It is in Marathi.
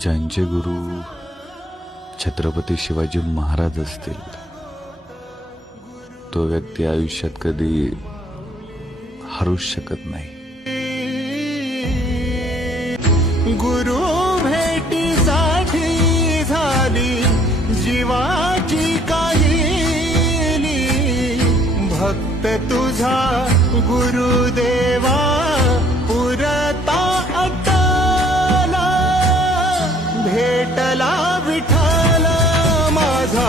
ज्यांचे गुरु छत्रपती शिवाजी महाराज असतील तो व्यक्ती आयुष्यात कधी हरूच शकत नाही. गुरु भेटीसाठी झाली जीवाची काहिली, भक्त तुझा गुरुदेवा पुरता अटला, भेटला विठ्ठल माझा